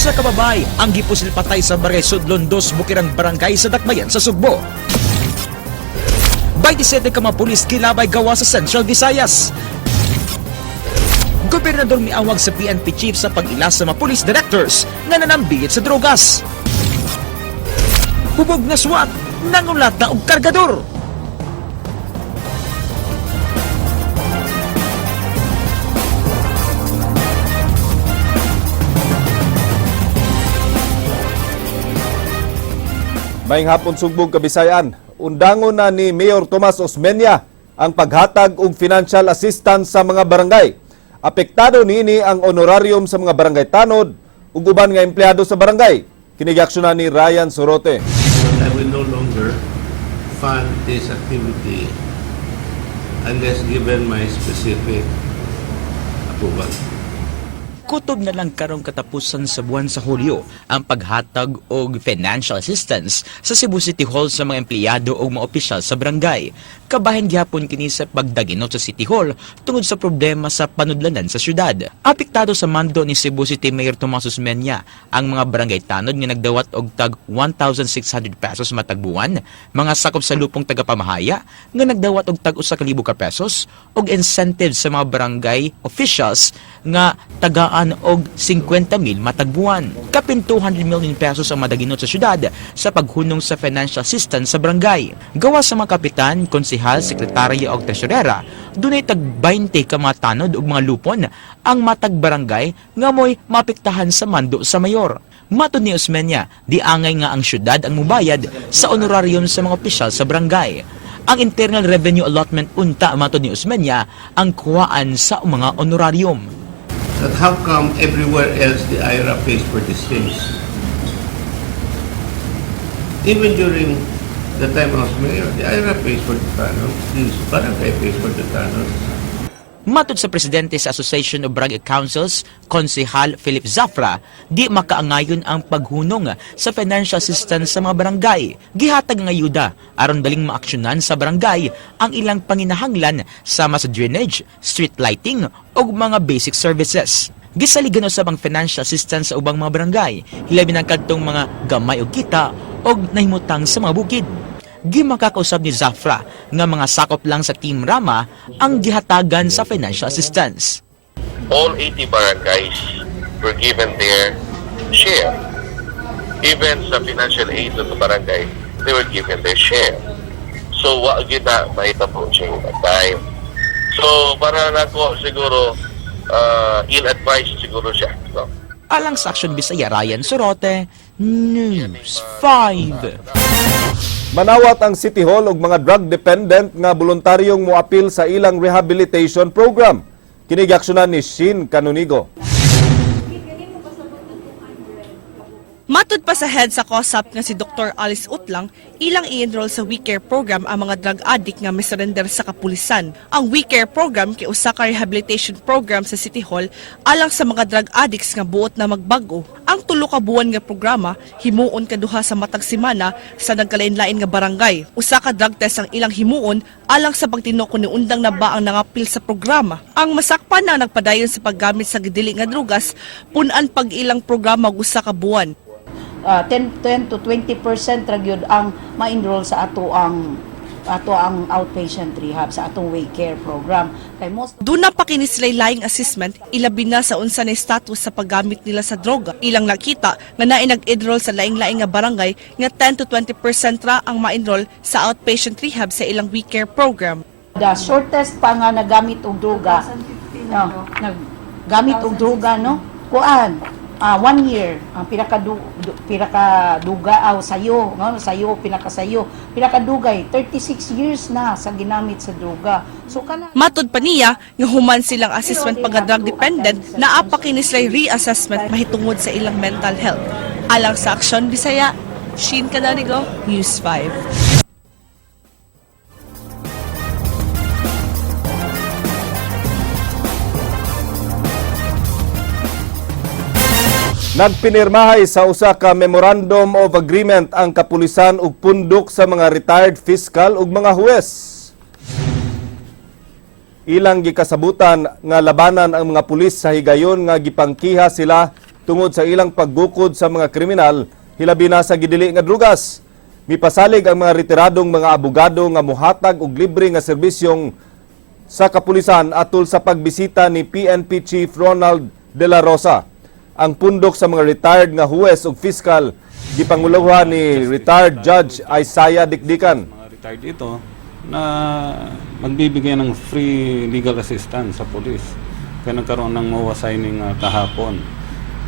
Usa ka babay ang gipusil patay sa Barangay Sudlon 2 Bukirang Barangay sa Dakbayan sa Sugbo. 27 ka mga pulis kilabay gawa sa Central Visayas. Gobernador miawag sa PNP chief sa pag-ila sa mga police directors na nanambigit sa drogas. Hubog na SWAT, nangulat na og kargador. Maayong hapon sugbog Kabisayan. Undangon na ni Mayor Tomas Osmeña ang paghatag og financial assistance sa mga barangay. Apektado niini ang honorarium sa mga barangay tanod ug uban nga empleyado sa barangay. Kinigaksyonan ni Ryan Sorote. I will no longer fund this activity unless given my specific approval. Kutob na lang karong katapusan sa buwan sa Hulyo ang paghatag og financial assistance sa Cebu City Hall sa mga empleyado o mga opisyal sa barangay. Kabahin gihapon kini sa pagdaginot sa City Hall tungod sa problema sa panudlanan sa syudad. Apektado sa mando ni Cebu City Mayor Tomas Osmeña ang mga barangay tanod nga nagdawat og tag 1,600 pesos matag buwan, mga sakop sa lupong tagapamahaya nga nagdawat og tag 1,000 ka pesos og incentives sa mga barangay officials nga tagaan og 50,000 matag buwan. Kapin 200 million pesos ang madaginot sa syudad sa paghunong sa financial assistance sa barangay. Gawa sa mga kapitan, konsehal, sekretarya o tresurera, dunay tag 20 ka mga tanod ug mga lupon ang matag barangay nga mo'y mapiktahan sa mando sa mayor. Matod ni Osmeña, di angay nga ang syudad ang mubayad sa honorarium sa mga opisyal sa barangay. Ang Internal Revenue Allotment unta matod ni Osmeña ang kuwaan sa mga honorarium. But how come everywhere else the IRA pays for these things? Even during the time I was mayor, the IRA pays for the tunnels, the barangay pays for the tunnels. Matod sa presidente sa Association of Barangay Councils, Konsehal Philip Zafra, di makaangayon ang paghunong sa financial assistance sa mga barangay. Gihatag nga ayuda aron daling maaksyonan sa barangay ang ilang panginahanglan sama sa drainage, street lighting o mga basic services. Gisaligan usab ang financial assistance sa ubang mga barangay, hilabi ng kadtong mga gamay o kita o nahimutang sa mga bukid. Gimakakausab ni Zafra nga mga sakop lang sa Team Rama ang gihatagan sa financial assistance. All 80 barangays were given their share. Even sa financial aid of the barangay, they were given their share. So, wa kita mahitapong at time. So, para nako siguro, in-advise siguro siya. No? Alang sa Action Bisaya, Ryan Sorote, News 5. Manawat ang City Hall og mga drug dependent nga voluntaryong moapil sa ilang rehabilitation program. Kinigaksyonan ni Shin Canonigo. Matod pa sa head sa COSAP nga si Dr. Alice Utlang, ilang i-enroll sa We Care program ang mga drug addict nga may surrender sa kapulisan. Ang We Care program kay usa ka rehabilitation program sa City Hall alang sa mga drug addicts nga buot na magbago. Ang 3 ka buwan nga programa himuon kaduha sa matag semana sa nagkalain-lain nga barangay. Usa ka drug test ang ilang himuon alang sa pagtinok ni undang na ba ang nangapil sa programa. Ang masakpan na nagpadayon sa paggamit sa gidili nga drugas punan pag ilang programa og usa ka buwan. 10 to 20% ra gyud ang ma-enroll sa ato ang outpatient rehab sa atong We Care program. Kay most Duna pa kini sila laing assessment ilabi na sa unsa na status sa paggamit nila sa droga. Ilang nakita nga naay nag-enroll sa laing-laing nga barangay nga 10 to 20% ra ang ma-enroll sa outpatient rehab sa ilang We Care program. the shortest pa nga nagamit og droga. No, naggamit og droga no. Kuan 1 year ang pinakaduga sayo no sayo pinakadugay 36 years na sa ginamit sa droga. So kana Matod pa niya nga human silang assessment pag drug dependent naa pa kini sila reassessment mahitungod sa ilang mental health. Alang sa Action Bisaya, Shin Canonigo, News 5. Nagpinirmahay sa usa ka Memorandum of Agreement ang kapulisan ug pundok sa mga retired fiscal ug mga huwes. Ilang gikasabutan nga labanan ang mga pulis sa higayon nga gipangkiha sila tungod sa ilang paggukod sa mga kriminal hilabi na sa gidili nga drugas. Mipasalig ang mga retiradong mga abogado nga mohatag og libre nga serbisyong sa kapulisan atol sa pagbisita ni PNP Chief Ronald De La Rosa. Ang pundok sa mga retired nga huwes ug fiskal gipanguluhan ni retired Judge Isaiah Dikdikan. Mga retired ito na magbibigay ng free legal assistance sa pulis. Kaya nagkaroon ng MOA signing kahapon.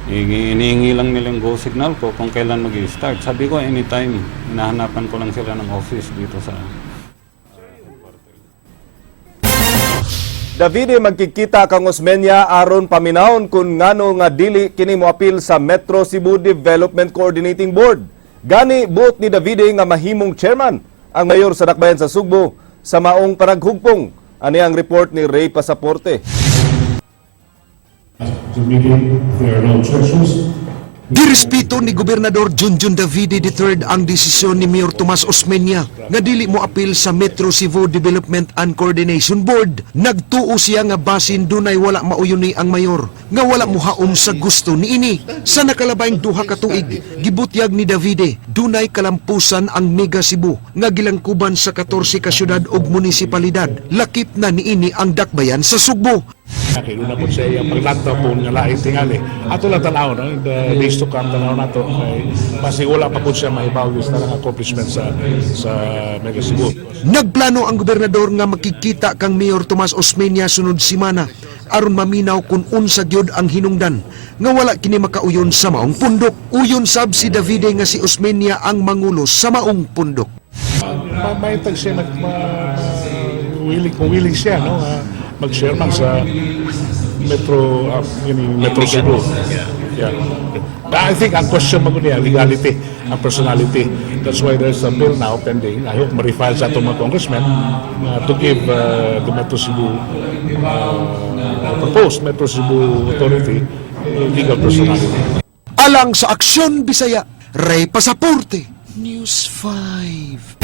Inihingi lang nilang go signal ko kung kailan mag-i-start. Sabi ko anytime, hinahanapan ko lang sila ng office dito sa... Davide magkikita kang Osmeña aron paminawon kung ngano nga dili kini moapil sa Metro Cebu Development Coordinating Board. Gani buot ni Davide nga mahimong chairman ang mayor sa Dakbayan sa Sugbo sa maong panaghugpong. Ani ang report ni Ray Pasaporte. The meeting, there are no objections. Girespeto ni Gobernador Junjun Davide III ang desisyon ni Mayor Tomas Osmeña nga dili mo apil sa Metro Cebu Development and Coordination Board. Nagtuo siya nga basin dunay wala mauyoni ang mayor nga wala muhaom sa gusto ni ini. Sa nakalabayng duha ka tuig, gibutyag ni Davide dunay kalampusan ang Mega Cebu nga gilangkuban sa 14 ka syudad ug munisipalidad. Lakip na ni ini ang Dakbayan sa Sugbo. Doon na po siya yung paglantaw po nga lahat tingali. Ato lang tanaw, no? The days to come tanaw na to. Kasi wala pa po siya maibawis na lang accomplishment sa Mega Cebu. Nagplano ang gobernador nga makikita kang Mayor Tomas Osmeña sunod simana aron maminaw kung unsa gyud ang hinungdan nga wala kini makauyon sa maong pundok. Uyon sab si Davide nga si Osmeña ang mangulo sa maong pundok. Maitag siya willing siya, no? Mag-chairman sa Metro Cebu. Yeah. But I think ang question mo niya, legality, ang personality. That's why there's a bill now pending. I hope ma-refile sa itong mga congressmen to give the Metro Cebu proposed Metro Cebu Authority legal personality. Alang sa Aksyon Bisaya, Ray Pasaporte, News 5.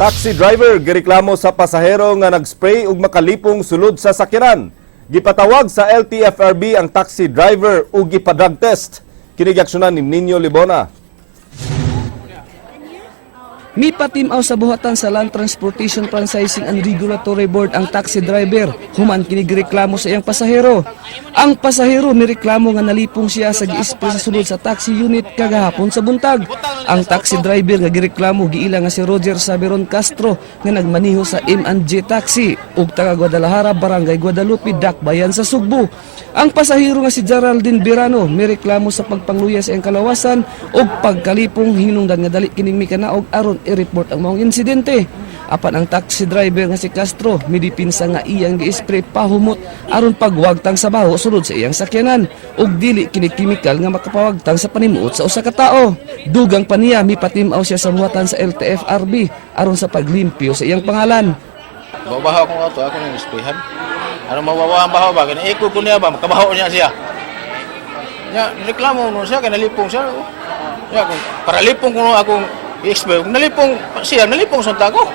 Taxi driver gireklamo sa pasahero nga nagspray ug makalipong sulod sa sakyanan. Gipatawag sa LTFRB ang taxi driver ug gipa-drug test. Kini giaksyonan ni Nino Libona. Mipatimaw sa buhatan sa Land Transportation Franchising and Regulatory Board ang taxi driver human kini gireklamo sa iyang pasahero. Ang pasahero nireklamo nga nalipong siya sa giispray sa sulod sa taxi unit kagahapon sa buntag. Ang taxi driver nga gireklamo giila nga si Roger Saberon Castro nga nagmaniho sa M&J Taxi ug taga Guadalajara, Barangay Guadalupe, Dakbayan sa Sugbo. Ang pasahero nga si Geraldine Birano mireklamo sa pagpangluya sa iyang kalawasan ug pagkalipong hinungdan nga dali kining mikanaog aron i-report ang mga insidente. Apan ang taxi driver nga si Castro midipinsa nga iyang gi-spray pahumot aron pagwagtang sa baho sulod sa iyang sakyanan ug dili kini chemical nga makapawagtang sa panimuot sa usa ka tawo. Dugang pa niya mipatimaw siya sa buhatan sa LTFRB aron sa paglimpyo sa iyang pangalan. Babaho akong auto, ako nang isprehan. Ano mabawa ang baho ba? Iko ko niya ba? Makabaho niya siya. Ya, reklamo mo siya, kaya nalipong siya. Ya, kung para lipong ko akong i-spray. Kung nalipong siya, nalipong sa tako.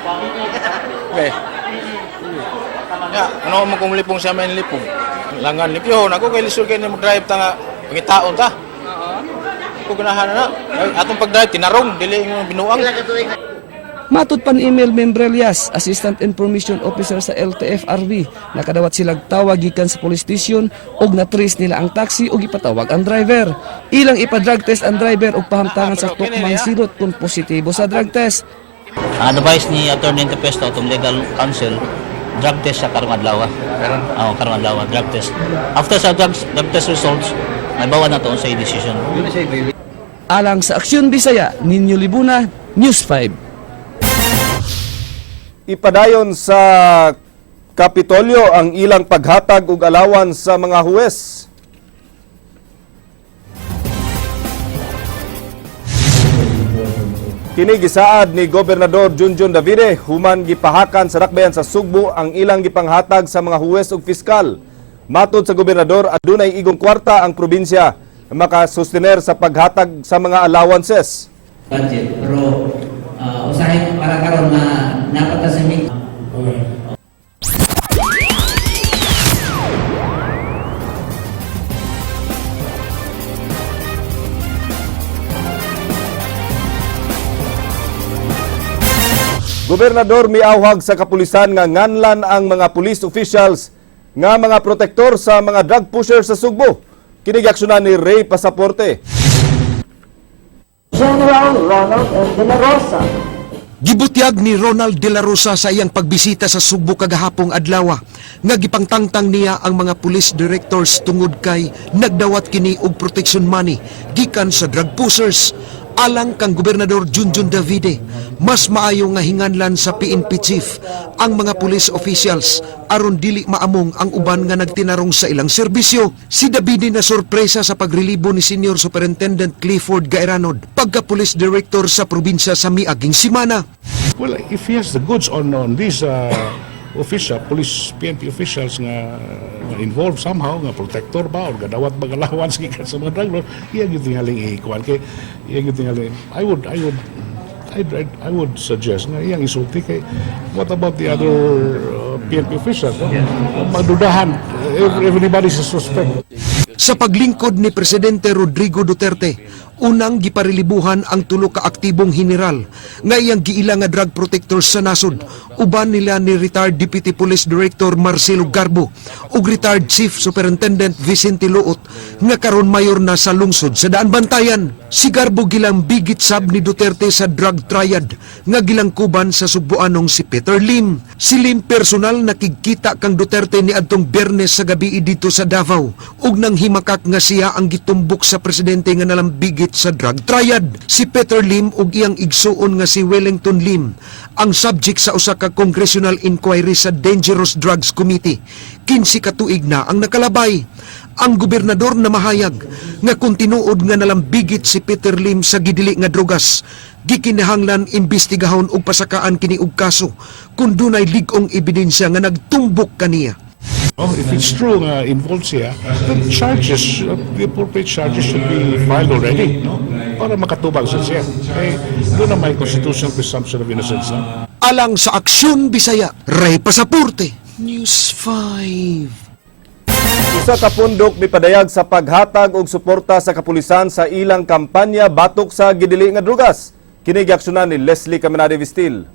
Okay. Ya, ano mo kung lipong siya, may nalipong. Langan lipyon. Ako kay lisod kayo na mag-drive ta nga, pangitaon ta. Ako ganahan na. Atong pag-drive, tinarong, dili yung binuang. Matud pan email Membrelias, Assistant Information Officer sa LTFRB, nakadawat silang tawag gikan sa police station ug na-trace nila ang taxi ug ipatawag ang driver. Ilang ipa-drug test ang driver ug pahamtangan sa tukmang silot kung positibo sa drug test. Ang advice ni Attorney Intepesto atong legal counsel, drug test sa karong adlaw. Karong adlaw drug test. After sa drug test results, may bawa na to sa decision. Alang sa Aksyon Bisaya, Nino Libuna, News 5. Ipadayon sa Kapitolyo ang ilang paghatag ug alawan sa mga huwes. Kini gisaad ni Gobernador Junjun Davide human gipahakan sa Dakbayan sa Sugbo ang ilang gipanghatag sa mga huwes ug fiskal. Matod sa gobernador, adunay igong kwarta ang probinsya makasustener sa paghatag sa mga allowances. Budget, pero usahin para karon na napatasimik. Gobernador miawhag sa kapulisan nga nganlan ang mga police officials nga mga protektor sa mga drug pusher sa Sugbo. Kinigaksyonan ni Ray Pasaporte. General Ronald M. De La Rosa. Gibutyag ni Ronald De La Rosa sa iyang pagbisita sa Sugbo kagahapong adlaw nga gipangtangtang niya ang mga police directors tungod kay nagdawat kini og protection money gikan sa drug pushers. Alang kang Gobernador Junjun Davide, mas maayo nga hinganlan sa PNP chief ang mga police officials aron dili maamong ang uban nga nagtinarong sa ilang serbisyo. Si Davide na sorpresa sa pagrelibo ni Senior Superintendent Clifford Gairanod, pagka-police director sa probinsya sa miaging simana. Well, if he has the goods on these police PNP officials nga involved somehow, nga protector ba, o gadawat ba allowance gikan sa mga drug lord, iyan yung tinghaling ikuan kay, iyan yung tinghaling, I would suggest nga iyang isulti kay, what about the other PNP officials? Magdudahan, everybody's a suspect. Sa paglingkod ni Presidente Rodrigo Duterte, unang giparilibuhan ang tulo ka aktibong general nga iyang giila nga drug protectors sa nasod. Uban nila ni retired Deputy Police Director Marcelo Garbo ug retired Chief Superintendent Vicente Luot nga karon mayor na sa lungsod sa Daan Bantayan. Si Garbo gilang bigit sab ni Duterte sa drug triad nga gilangkuban sa Sugboanong si Peter Lim. Si Lim personal nakikita kang Duterte ni adtong Biyernes sa gabi dito sa Davao ug nang himakak nga siya ang gitumbok sa presidente nga nalambigit sa drug triad. Si Peter Lim ug iyang igsuon nga si Wellington Lim ang subject sa usa ka congressional inquiry sa Dangerous Drugs Committee. 15 ka tuig na ang nakalabay. Ang gobernador na mahayag nga kung tinuod nga nalambigit si Peter Lim sa gidili nga drogas, gikinahanglan imbestigahon og pasakaan kini og kaso kung dunay lig-ong ebidensya nga nagtumbok kaniya. Oh, if it's true involved siya, then charges, the appropriate charges should be filed already, no? Para makatubag siya. Eh, doon na may constitutional presumption of innocence. No? Alang sa Aksyon Bisaya, Ray Pasaporte, News 5. Usa ka pundok mipadayag sa paghatag og suporta sa kapulisan sa ilang kampanya batok sa gidili nga drugas. Kinigaksyonan ni Leslie Caminade Vistil.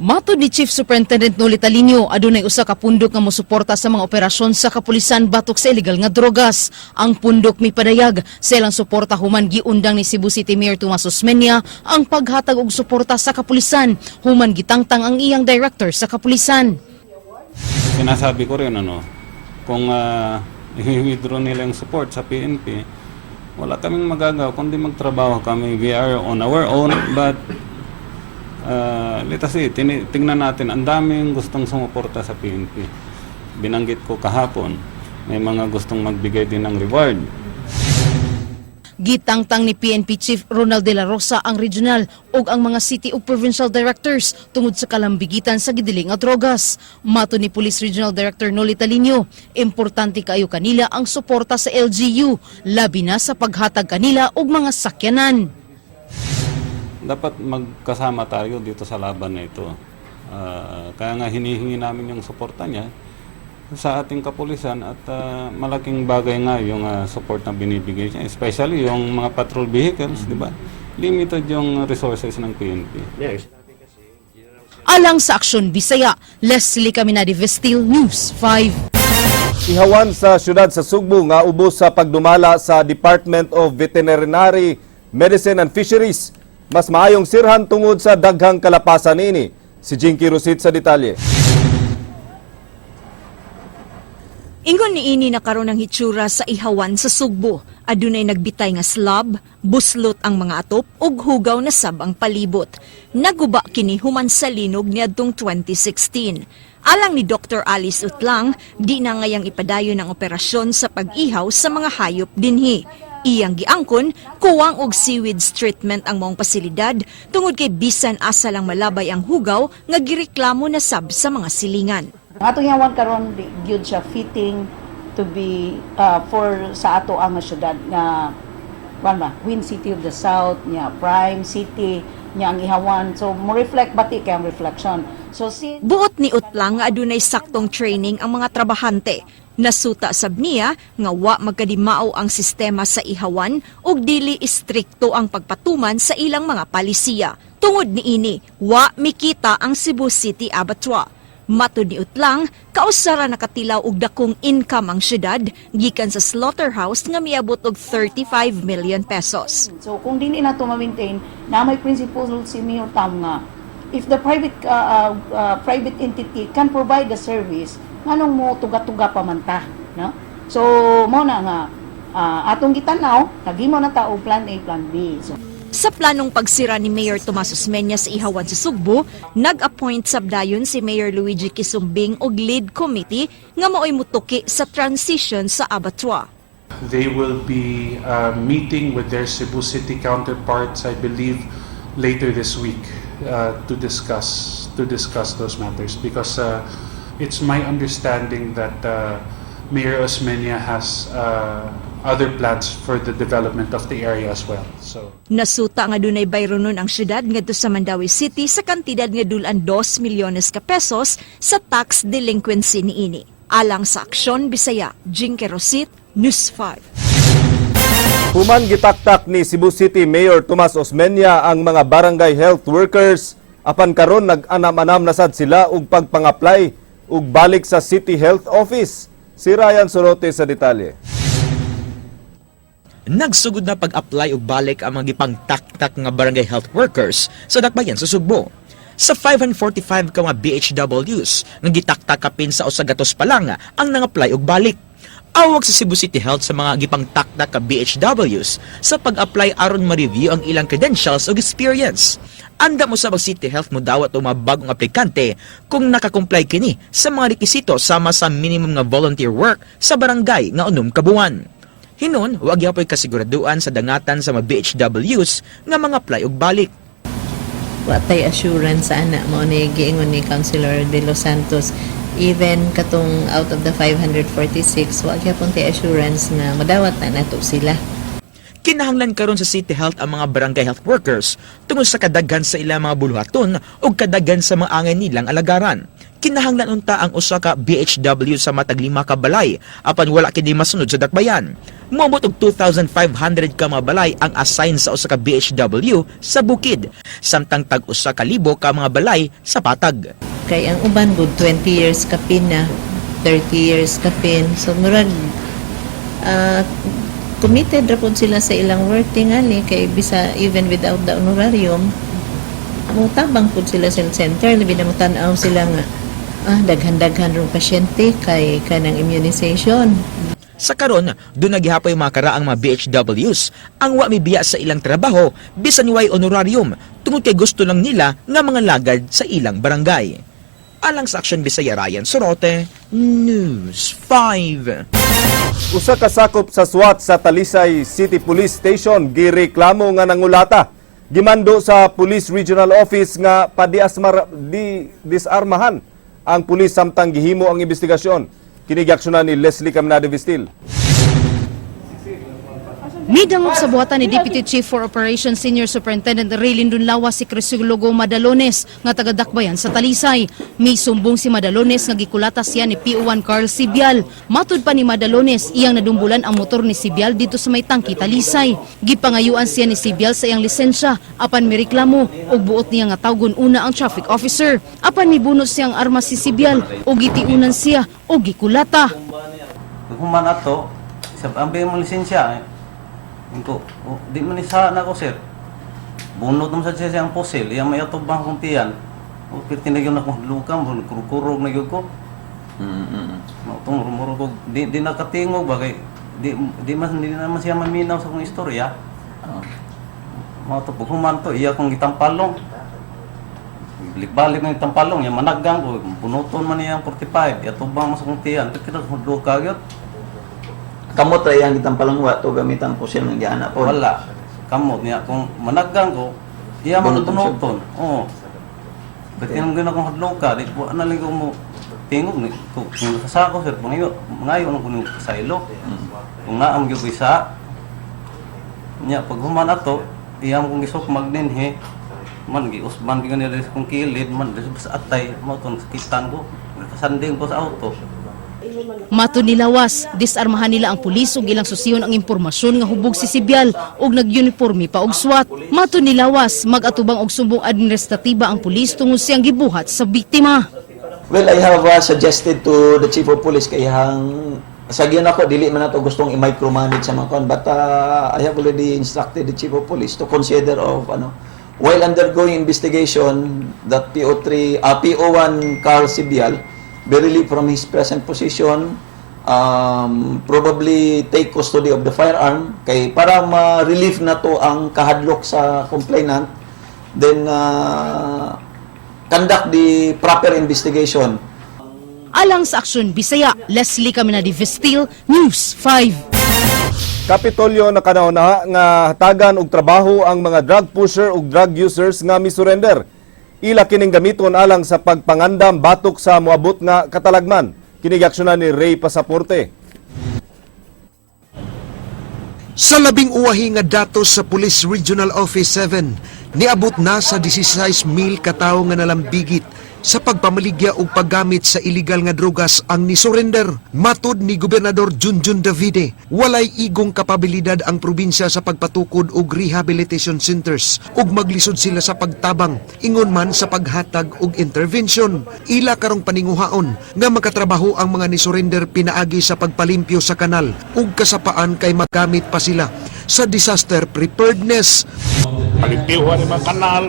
Matod ni Chief Superintendent Noli Talinio, adunay usa ka pundok nga mosuporta sa mga operasyon sa kapulisan batok sa illegal nga drogas. Ang pundok mipadayag sa ilang suporta human giundang ni Cebu City Mayor Tomas Osmeña ang paghatag og suporta sa kapulisan human gitangtang ang iyang director sa kapulisan. Sinasabi ko rin kung i-withdraw nila yung support sa PNP, wala kaming magagawa kundi magtrabaho kami. We are on our own, but let us see, tingnan natin, ang daming gustong sumuporta sa PNP. Binanggit ko kahapon, may mga gustong magbigay din ng reward. Gitangtang ni PNP Chief Ronald De La Rosa ang regional ug ang mga city ug provincial directors tungod sa kalambigitan sa gidili nga drogas. Mato ni Police Regional Director Noli Talinio, importante kaayo kanila ang suporta sa LGU, labi na sa paghatag kanila og mga sakyanan. Dapat magkasama tayo dito sa laban na ito. Kaya nga hinihingi namin yung suporta niya sa ating kapulisan at malaking bagay nga yung support na binibigay niya, especially yung mga patrol vehicles, di ba? Limited yung resources ng PNP. Alang sa Aksyon Bisaya, Leslie Caminade Vistil, News 5. Ihawan sa syudad sa Sugbo nga ubos sa pagdumala sa Department of Veterinary Medicine and Fisheries. Mas maayong sirhan tungod sa daghang kalapasan nini. Si Jinky Rosit sa detalye. Ingon niini nakaroon ng hitsura sa ihawan sa Sugbo. Adunay nagbitay nga slab, buslot ang mga atop ug hugaw na sab ang palibot. Naguba kini human sa linog niadtong 2016. Alang ni Dr. Alice Utlang, di na ngayang ipadayon ang operasyon sa pag-ihaw sa mga hayop dinhi. Iyang giangkon, kuwang og sewage treatment ang maong pasilidad tungod kay bisan asa lang malabay ang hugaw nga gireklamo na sab sa mga silingan. Atong yawan karon gyud siya fitting to be for sa ato ang syudad nga Queen City of the South, nya Prime City, nya ang ihawan. So mo reflect bati kay ang reflection. So buot ni Utlang nga adunay saktong training ang mga trabahante. Nasuta sab niya nga wa magkadimao ang sistema sa ihawan ug dili istrikto ang pagpatuman sa ilang mga palisiya. Tungod niini, wa mikita ang Cebu City Abattoir. Matud ni Utlang, kausara nakatilaw og dakong income ang syudad gikan sa slaughterhouse nga miabot og 35 million pesos. So kung dili na to ma-maintain, na may principle si Mayor Tam nga, if the private entity can provide the service, nganong mo tuga-tuga pa man ta, no? So mo na nga atong gitanaw, naghimo na ta og plan A, plan B. So Sa planong pagsira ni Mayor Tomas Osmeña sa Ihawan sa Sugbo, nag-appoint sabdayon si Mayor Luigi Quisumbing og lead committee nga maoy mutuki sa transition sa abattoir. They will be meeting with their Cebu City counterparts, I believe, later this week to discuss those matters, because it's my understanding that Mayor Osmeña has other plans for the development of the area as well. So Nasuta nga dunay bayronon ang syudad ngadto sa Mandawi City sa kantidad nga dulan 2 milyones ka pesos sa tax delinquency niini. Alang sa Aksyon Bisaya, Jinky Rosit, News 5. Human gitaktak ni Cebu City Mayor Tomas Osmeña ang mga barangay health workers, apan karon nag-anam-anam na sad sila og pagpang-apply ug balik sa City Health Office. Si Ryan Sorote sa detalye. Nagsugod na pag-apply og balik ang mga gipangtaktak nga barangay health workers sa dakbayan sa Sugbo. Sa 545 ka mga BHWs nga gitaktak kapin sa usagatos pa lang ang nang-apply og balik. Awag sa Cebu City Health sa mga gipangtaktak ka BHWs sa pag-apply aron ma-review ang ilang credentials o experience. Anda mo sa City Health mo dawat o mga bagong aplikante kung nakakomply kini sa mga rekisito sama sa minimum nga volunteer work sa barangay nga unom ka buwan. Hinon, wag yapoy kasiguraduan sa dangatan sa mga BHWs nga mga apply og balik. Watay assurance sa anak mo ni giingon ni Councilor De Los Santos, even katong out of the 546, wag yapon tay assurance na madawat na nato sila. Kinahanglan karon sa City Health ang mga barangay health workers tungod sa kadaghan sa ilang mga buluhaton o kadaghan sa mga angay nilang alagaran. Kinahanglan unta ang usa ka BHW sa matag 5 ka balay apan wala kini masunod sa dakbayan. Moabot og 2,500 ka mga balay ang assign sa usa ka BHW sa bukid, samtang tag usa ka libo ka mga balay sa patag. Kay ang uban gud 20 years kapin na, 30 years kapin. So murag committed ra pud sila sa ilang work tingali kay bisa even without the honorarium mutabang pud sila sa health center, labi na mutan-aw sila nga daghan-daghan rong pasyente kay kanang immunization. Sa karon, doon naghihapay mga karaang mga BHWs ang wa mibiya sa ilang trabaho bisan way honorarium tungod kay gusto lang nila nga mga lagad sa ilang barangay. Alang sa Aksyon Bisaya, Ryan Sorote, News 5. Usa ka sakop sa SWAT sa Talisay City Police Station gireklamo nga nangulata. Gimando sa Police Regional Office nga disarmahan ang pulis samtang gihimo ang investigasyon. Kinigaksyonan ni Leslie Camnado Vistil. Midangog sa buhatan ni Deputy Chief for Operations Senior Superintendent Raylin Dunlawa si Crisologo Madalones nga taga-dakbayan sa Talisay. May sumbong si Madalones nga gikulata siya ni PO1 Carl Sibial. Matud pa ni Madalones, iyang nadumbulan ang motor ni Sibial dito sa may tangki Talisay. Gipangayuan siya ni Sibial sa iyang lisensya apan mireklamo ug buot niya nga tawgon una ang traffic officer. Apan mibunot siyang armas si Sibial ug gitiunan siya ug gikulata. Human ato, ambil mo lisensya. Ingko, di man isa na ko sir. Bunot naman sa siya ang posil, iyang may atubang kong tiyan. O pirtinagyon na kong lukam, kurkurog na yun ko. Itong rumuro ko, di nakatingog ba kay, di naman siya maminaw sa kong istorya. Mga ito, pag human to, iya kong itampalong. Balik-balik ng itampalong, yung managgang ko, punuton man niya ang 45, atubang mas kong tiyan, kaya kong lukag yun. Kamot ra yang gitampalang wa to gamitan po siya ng giana po. Wala. Kamot niya kung managgang ko, iya man tunuton. Oo. But yung gina kong hadloka, di po analing ko mo tingog ni kung nasasako sir, ngayon na kuno sa ilo. Kung naam gyud isa niya pag human ato, iya kong gisok magninhi man giusban gyud nila kung kilid man sa atay mo tong sakitan ko. Kasanding ko sa auto. Matud ni Lawas, disarmahan nila ang pulis ug ilang susiyon ang impormasyon nga hubog si Sibyal ug nag-uniforme pa og SWAT. Matud ni Lawas, mag-atubang og sumbong administratiba ang pulis tungod siyang gibuhat sa biktima. Well, I have suggested to the Chief of Police kay hang sagyan ako dili man nato gustong i-micromanage sa mga kon, but I have already instructed the Chief of Police to consider of while undergoing investigation that PO1 Carl Sibyal be relieved from his present position, probably take custody of the firearm kay para ma-relieve na to ang kahadlok sa complainant, then conduct the proper investigation. Alang sa Aksyon Bisaya, Leslie Caminadi Vestil, News 5. Kapitolyo na kanahuna nga hatagan og trabaho ang mga drug pusher ug drug users nga misurrender. Ila kining gamiton alang sa pagpangandam batok sa moabot nga katalagman. Kining aksyonan ni Ray Pasaporte. Sa labing uwahi nga datos sa Police Regional Office 7, niabot na sa 16,000 katawo nga nalambigit sa pagpamaligya o paggamit sa illegal nga drogas ang nisurrender. Matud ni Gobernador Junjun Davide, walay igong kapabilidad ang probinsya sa pagpatukod og rehabilitation centers ug maglisod sila sa pagtabang ingon man sa paghatag og intervention. Ila karong paninguhaon nga makatrabaho ang mga nisurrender pinaagi sa pagpalimpyo sa kanal ug kasapaan kay magamit pa sila sa disaster preparedness. Palimpiyuhan ng mga kanal,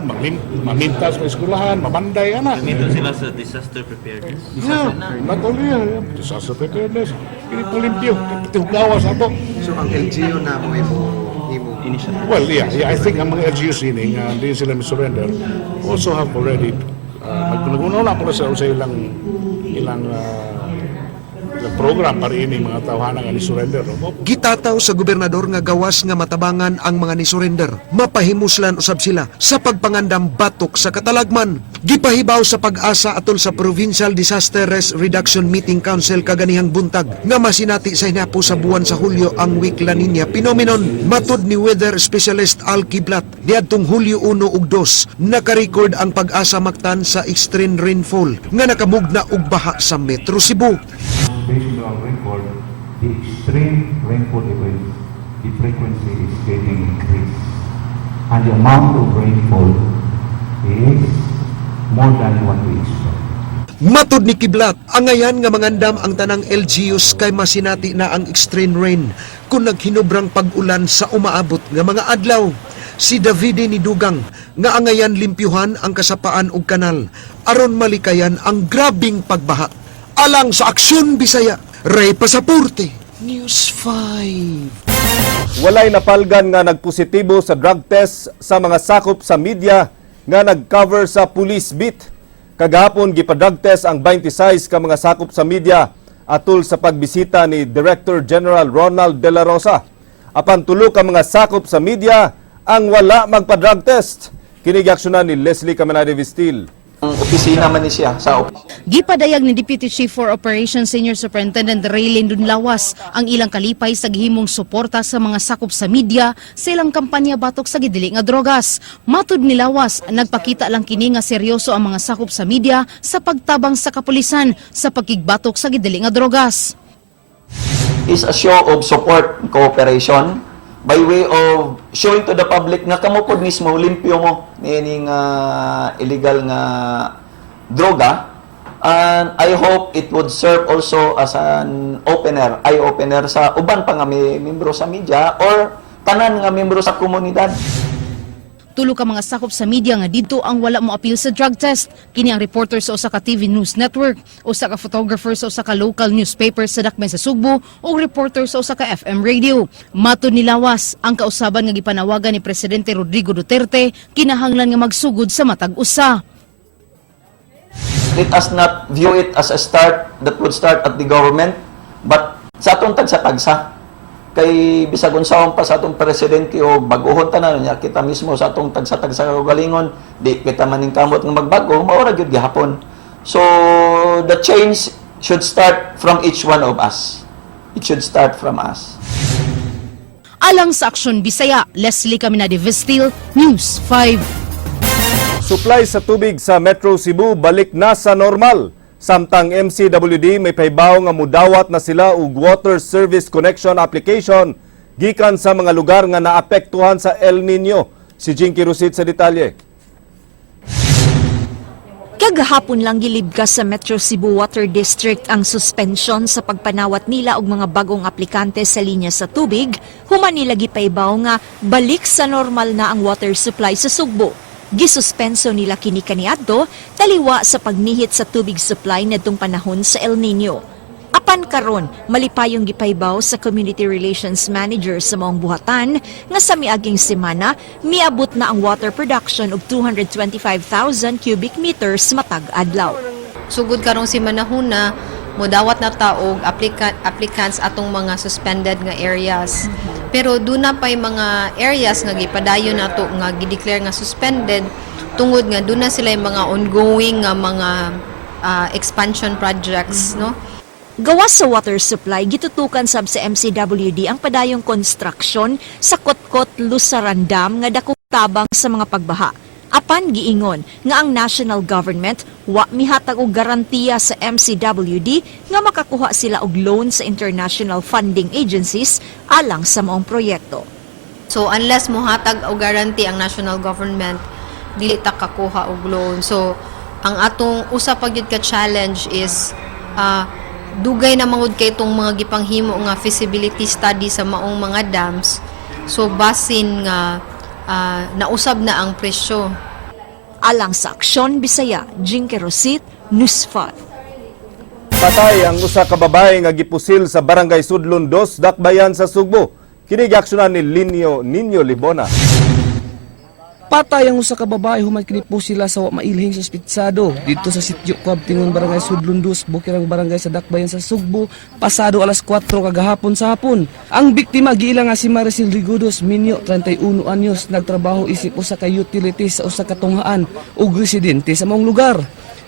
mamintas sa eskulahan, mamanday, Dito sila sa disaster preparedness. Yeah, not only disaster preparedness, ini palimpyo, tihugawas ato. So ang LGU na mo imo Initiative. Well, yeah, I think ang mga LGUs ini, hindi sila surrender, also have already, nag-una po na sa ilang program para ini mga tawanan nga ni surrender. Gitataw sa gobernador nga gawas nga matabangan ang mga ni-surrender. Mapahimuslan usab sila sa pagpangandam batok sa katalagman. Gipahibaw sa pag-asa atol sa Provincial Disaster Risk Reduction Meeting Council kaganihang buntag nga masinati sa hinapo sa buwan sa Hulyo ang weak La Nina phenomenon. Matud ni weather specialist Al Kiblat, niadtong Hulyo 1 ug 2 naka-record ang pag-asa maktan sa extreme rainfall nga nakamugna og baha sa Metro Cebu. Based on our record, the extreme rainfall events, the frequency is getting increased. And the amount of rainfall is more than what we expect. Matud ni Kiblat, angayan nga mangandam ang tanang LGUs kay masinati na ang extreme rain kung naghinobrang pag-ulan sa umaabot nga mga adlaw. Si Davide ni Dugang nga angayan limpyuhan ang kasapaan ug kanal aron malikayan ang grabing pagbaha. Alang sa Aksyon Bisaya, Ray Pasaporte, News 5. Walay napalgan nga nagpositibo sa drug test sa mga sakop sa media nga nag-cover sa police beat. Kagahapon gipa-drug test ang 26 ka mga sakop sa media atol sa pagbisita ni Director General Ronald De La Rosa. Apan tulo ka mga sakop sa media ang wala magpa-drug test. Kinigaksyonan ni Leslie Caminadi Vestil. Ang opisina man ni siya sa Gipadayag ni Deputy Chief for Operations Senior Superintendent Ray Lindon Lawas ang ilang kalipay sa gihimong suporta sa mga sakop sa media sa ilang kampanya batok sa gidili nga drogas. Matud ni Lawas, nagpakita lang kini nga seryoso ang mga sakop sa media sa pagtabang sa kapulisan sa pagkigbatok sa gidili nga drogas. Is a show of support and cooperation by way of showing to the public nga kamo pod mismo limpyo mo nining illegal nga droga, and I hope it would serve also as an eye-opener sa uban pa nga membro sa media or tanan nga membro sa komunidad. Tulo ka mga sakop sa media nga dito ang wala mo appeal sa drug test. Kini ang reporter sa usa ka TV News Network, usa ka photographer sa usa ka local newspaper sa Dakmen sa Sugbo ug reporter sa usa ka FM radio. Matud ni Lawas, ang kausaban nga gipanawagan ni Presidente Rodrigo Duterte kinahanglan nga magsugod sa matag usa. Let us not view it as a start that would start at the government, but sa atong tagsa-tagsa. Kay bisag unsaon pa sa atong presidente o baguhon tanan niya kita mismo sa atong tagsa-tagsa kagalingon, di kita maning kamot nga magbago, mao ra gyud gihapon. So the change should start from each one of us. It should start from us. Alang sa Aksyon Bisaya, Leslie Caminadi Vestil, News 5. Supply sa tubig sa Metro Cebu balik na sa normal. Samtang MCWD may pahibaw nga mudawat na sila og water service connection application gikan sa mga lugar nga naapektuhan sa El Nino. Si Jinky Rusit sa detalye. Kagahapon lang gilibgas sa Metro Cebu Water District ang suspension sa pagpanawat nila og mga bagong aplikante sa linya sa tubig, human nila gipaibaw nga balik sa normal na ang water supply sa Sugbo. Gisuspenso nila kini kaniadto taliwa sa pagnihit sa tubig supply nadtong panahon sa El Nino. Apan karon, malipayong gipaibaw sa Community Relations Manager sa maong buhatan nga sa miaging semana miabot na ang water production og 225,000 cubic meters matag adlaw. Sugod karong semana huna, modawat na taog applicants atong mga suspended nga areas. Pero doon na pa'y mga areas nga gipadayon nato nga gideclare nga suspended tungod nga doon na sila yung mga ongoing nga mga expansion projects, no? Gawas sa water supply, gitutukan sab sa MCWD ang padayong construction sa Kotkot Lusaran Dam nga dakong tabang sa mga pagbaha. Apan giingon nga ang national government wa mihatag og garantiya sa MCWD nga makakuha sila og loan sa international funding agencies alang sa maong proyekto. So unless mohatag og guarantee ang national government, dili ta kakuha og loan. So ang atong usa pa gyud ka challenge is dugay na mangud kay itong mga gipanghimo nga feasibility study sa maong mga dams. So basin nga nausab na ang presyo. Alang sa Aksyon Bisaya, Jinky Rosit, News 5. Patay ang usa ka babae nga gipusil sa Barangay Sudlon 2, Dakbayan sa Sugbo. Kini giaksyonan ni Nino Libona. Patay ang usa ka babae human kini po sila sa wa mailhing suspitsado dito sa sitio Kuabtingon Barangay Sudlon 2, Bukirang Barangay sa Dakbayan sa Sugbo, pasado alas 4 kagahapon sa hapon. Ang biktima giila nga si Maricel Rigodos Minyo, 31 anyos, nagtrabaho isip usa ka utilities sa usa ka tunghaan ug residente sa maong lugar.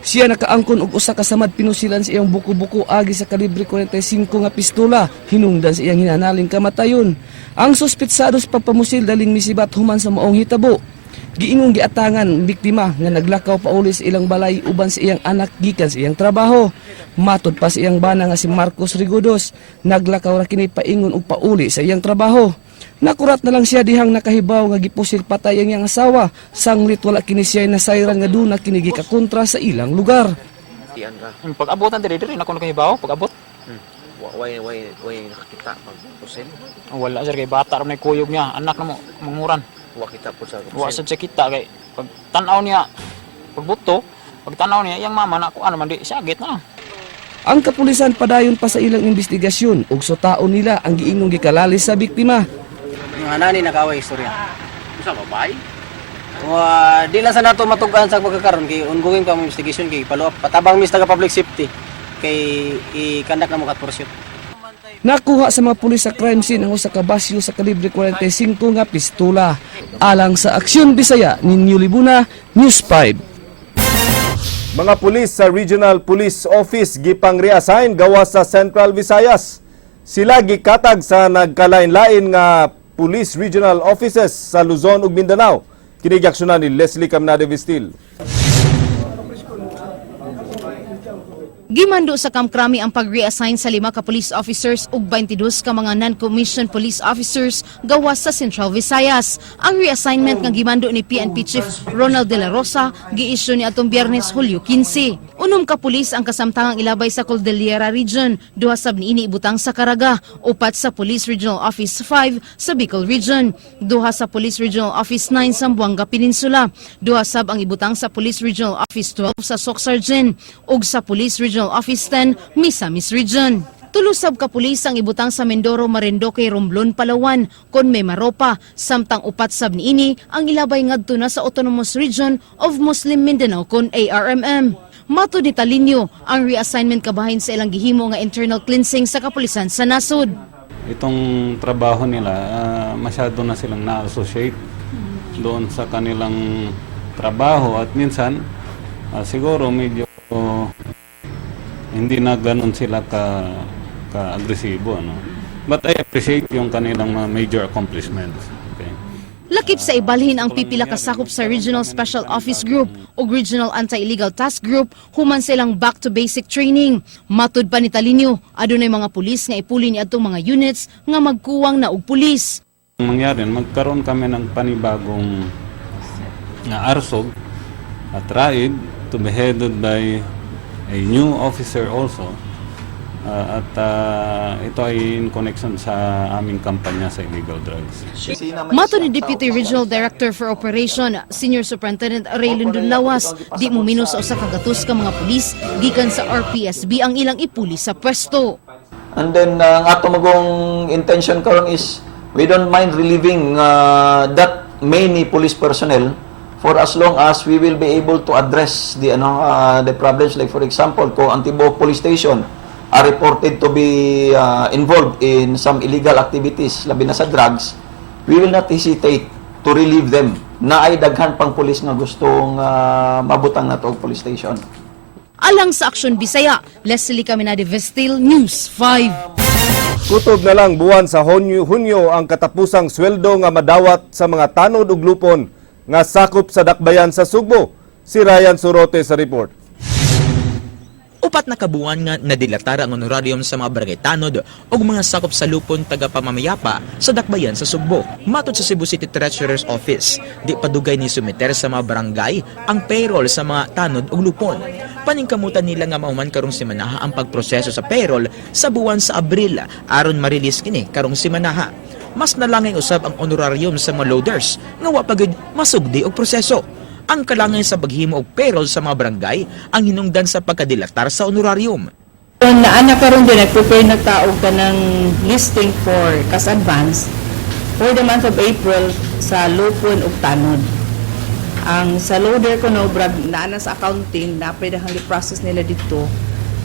Siya nakaangkon og usa ka samad pinusilan sa iyang buko-buko agi sa kalibre 45 nga pistola, hinungdan sa iyang hinanaling kamatayon. Ang suspitsado sa pagpamusil daling misibat human sa maong hitabo. Giingong giatangan biktima nga naglakaw pauli sa ilang balay uban sa iyang anak gikan sa iyang trabaho. Matod pa sa iyang bana nga si Marcos Rigodos, naglakaw ra kini paingon og pauli sa iyang trabaho. Nakurat na lang siya dihang nakahibaw nga gipusil patay ang iyang asawa, sanglit wala kini siya nasayran nga duna kini gikakontra sa ilang lugar. Pag-abutan diri ako nakahibaw, pag-abot. Way nakakita pag pusil. Wala sir kay bata ra may kuyog niya, anak na mo manguran. Wa kita po sa wa sa kita kay pag tan-aw niya pagbuto, pag tan-aw niya yang mama na ko ano man di sagit na. Ang kapulisan padayon pa sa ilang investigasyon ug sutaon nila ang giingong gikalalis sa biktima. Yung anani nakaway istorya. Usa babay? Di lang sa nato matugan sa pagkakaroon kay ongoing pa mo investigation kay follow up patabang mis taga public safety kay i-conduct na mo kat pursuit. Nakuha sa mga pulis sa crime scene ang usa ka basyo sa kalibre 45 nga pistola. Alang sa Aksyon Bisaya, Nino Libuna, News 5. Mga pulis sa Regional Police Office gipang reassign gawas sa Central Visayas. Sila gikatag sa nagkalain-lain nga Police Regional Offices sa Luzon ug Mindanao. Kini giaksyonan ni Leslie Camnade Vistil. Gimando sa Kamkrami ang pag-reassign sa 5 ka police officers ug 22 ka mga non-commissioned police officers gawas sa Central Visayas. Ang reassignment nga gimando ni PNP Chief Ronald De La Rosa gi-issue ni atong Biyernes, Hulyo 15. 6 ka pulis ang kasamtangang ilabay sa Cordillera Region, 2 sab niini ibutang sa Caraga, 4 sa Police Regional Office 5 sa Bicol Region, 2 sa Police Regional Office 9 sa Buanga Peninsula, 2 sab ang ibutang sa Police Regional Office 12 sa Socsargen, ug sa Police Regional Office 10 Misamis Region. 3 sab ka pulis ang ibutang sa Mindoro, Marinduque, Romblon, Palawan, kon may Maropa, samtang 4 sab niini ang ilabay ngadto na sa Autonomous Region of Muslim Mindanao kon ARMM. Mato ni Talinyo, ang reassignment kabahin sa ilang gihimo nga internal cleansing sa kapulisan sa nasod. Itong trabaho nila, masyado na silang na-associate doon sa kanilang trabaho at minsan siguro medyo hindi na ganun sila ka-agresibo. No? But I appreciate yung kanilang major accomplishments. Okay. Lakip sa ibalhin ang pipila kasakop sa Regional Special Office Group o Regional Anti-Illegal Task Group human silang back to basic training. Matud pa ni Talinio, adunay mga pulis nga ipuli ni adtong mga units nga magkuwang na og pulis. Ang mangyari, magkaroon kami ng panibagong arsog at RAID to be headed by a new officer also. Ito ay in connection sa aming kampanya sa illegal drugs. Mato ni Deputy Regional Director for Operation, Senior Superintendent Raylon Dunlawas, di mo minus sa usa ka gatos ka mga pulis gikan sa RPSB ang ilang ipuli sa pwesto. And then, ang ato magong intention karon is, we don't mind relieving that many police personnel for as long as we will be able to address the problems. Like for example, kung Antibao Police Station are reported to be involved in some illegal activities, labi na sa drugs, we will not hesitate to relieve them. Na ay daghan pang pulis nga gustong mabutang na to police station. Alang sa Aksyon Bisaya, Leslie Caminade Vestil, News 5. Kutob na lang buwan sa Hunyo ang katapusang sweldo nga madawat sa mga tanod ug lupon nga sakop sa dakbayan sa Sugbo. Si Ryan Surote sa report. Upat na kabuan nga nadilatar ang honorarium sa mga barangay tanod o mga sakop sa lupon taga-pamamayapa sa dakbayan sa Sugbo. Matod sa Cebu City Treasurer's Office, di padugay ni sumiter sa mga barangay ang payroll sa mga tanod o lupon. Paningkamutan nila nga mauman karong simanaha ang pagproseso sa payroll sa buwan sa Abril aron marilis kini karong simanaha. Mas nalangay usab ang honorarium sa mga loaders nga wa pagid masugdi og proseso. Ang kalangay sa paghimo og payroll sa mga barangay ang hinungdan sa pagkadilatar sa honorarium. Naana karon din nag-prepare na tao ka ng listing for cash advance for the month of April sa lupon ug tanod. Ang sa loader ko no brad naana sa accounting na pwede hang i-process nila dito.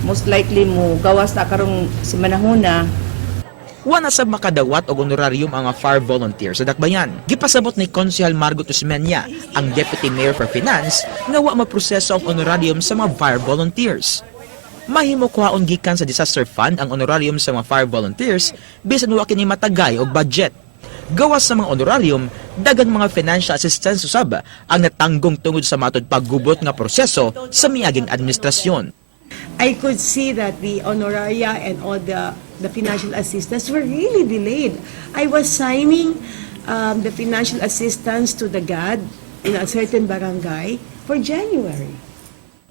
Most likely mo gawas na karong simanahuna. Wana sa makadawat og honorarium ang fire volunteer sa dakbayan. Gipasabot ni Konsehal Margot Usmeña, ang Deputy Mayor for Finance, nga wa maproseso ang honorarium sa mga fire volunteers. Mahimo kuhaon gikan sa disaster fund ang honorarium sa mga fire volunteers bisan wa kini matagay og budget. Gawas sa mga honorarium, dagan mga financial assistance usab ang natanggong tungod sa matod paggubot nga proseso sa miaging administrasyon. I could see that the honoraria and all the financial assistance were really delayed. I was signing the financial assistance to the GAD in a certain barangay for January.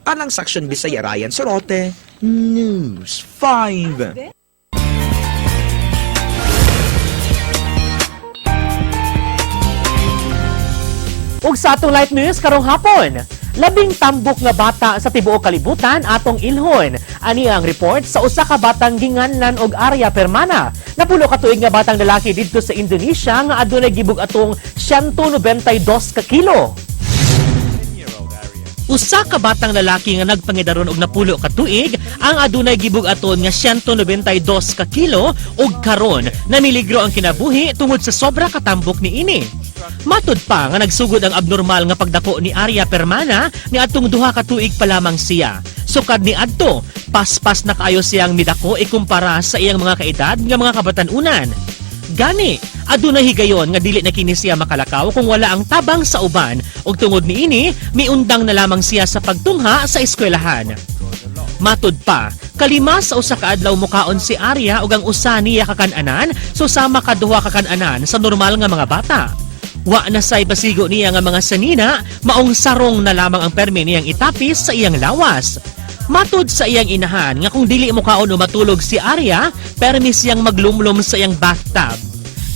Alang sa Aksyon Bisaya, Ryan Sorote, News 5. Ug sa atong light news karong hapon, labing tambok nga bata sa tibuok kalibutan atong ilhon. Ani ang report sa usa ka batang ginganlan og Arya Permana. Napulo ka tuig nga batang lalaki didto sa Indonesia nga adunay gibug atong 192 ka kilo. Usa ka batang lalaki nga nagpangidaron og napulo ka tuig ang adunay gibug aton nga 192 ka kilo ug karon namiligro ang kinabuhi tungod sa sobra ka tambok niini. Matud pa nga nagsugod ang abnormal nga pagdako ni Arya Permana ni atong duha ka tuig pa lamang siya. Sukad ni adto, paspas na kaayo siyang midako ikumpara sa iyang mga kaedad nga mga kabatanunan. Gani, adunay higayon nga dili na kini siya makalakaw kung wala ang tabang sa uban ug tungod niini miundang na lamang siya sa pagtungha sa eskwelahan. Matud pa, kalima sa usa ka adlaw mukaon si Arya ug ang usa niya kakan-anan susama ka duha kakan-anan sa normal nga mga bata. Wa na say basigo niya nga mga sanina, maong sarong na lamang ang permi niyang itapis sa iyang lawas. Matud sa iyang inahan nga kung dili mo kaon o matulog si Arya, permi siyang maglumlum sa iyang bathtub.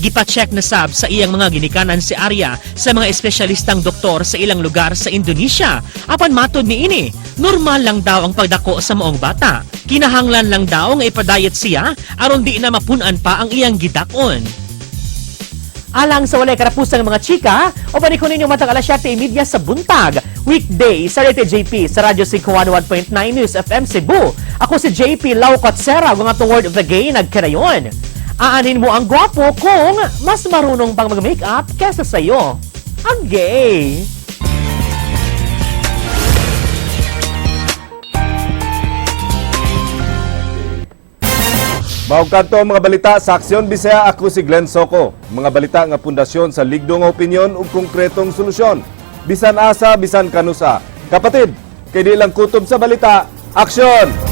Gipa-check na sab sa iyang mga ginikanan si Arya sa mga espesyalistang doktor sa ilang lugar sa Indonesia. Apan matud niini, normal lang daw ang pagdako sa maong bata. Kinahanglan lang daw nga ipadayet siya aron di na mapunan pa ang iyang gidakon. Alang sa walay karapusang mga chika, o panikon ninyo matang alas 7:30 sa buntag, weekday sa Rete JP sa Radyo 511.9 News FM Cebu. Ako si JP Lau Cotsera, mga word of the gay nagkarayon. Aanin mo ang gwapo kung mas marunong pang mag-makeup kesa sa'yo. Ang gay! Mahog kanto ang mga balita sa Aksyon Bisaya, ako si Glenn Soco. Mga balita nga pundasyon sa ligdo nga opinyon ug konkretong solusyon. Bisan asa, bisan kanusa. Kapatid, kay di lang kutob sa balita, aksyon!